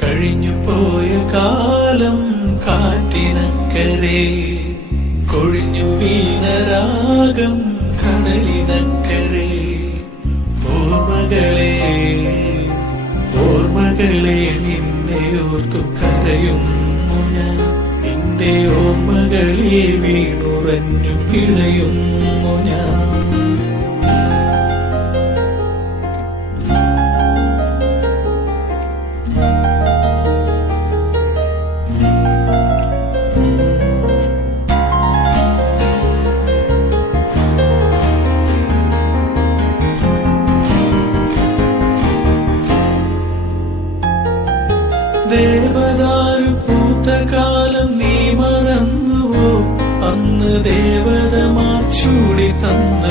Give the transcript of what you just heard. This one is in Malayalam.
കഴിഞ്ഞു പോയ കാലം കാറ്റിനക്കരെ, കൊഴിഞ്ഞു വീണ രാഗം കടലിനക്കരെ. ഓർമ്മകളെ ഓർമ്മകളെ നിന്നെ ഓർത്തു കരയുന്നു ഞാൻ. നിന്റെ ഓർമ്മകളിൽ വീണുറഞ്ഞു പിഴയുന്നു ഞാൻ. ദേവദാരു പൂത്ത കാലം നീ മറന്നുവോ? അന്ന് ദേവതമാർ ചൂടി തന്ന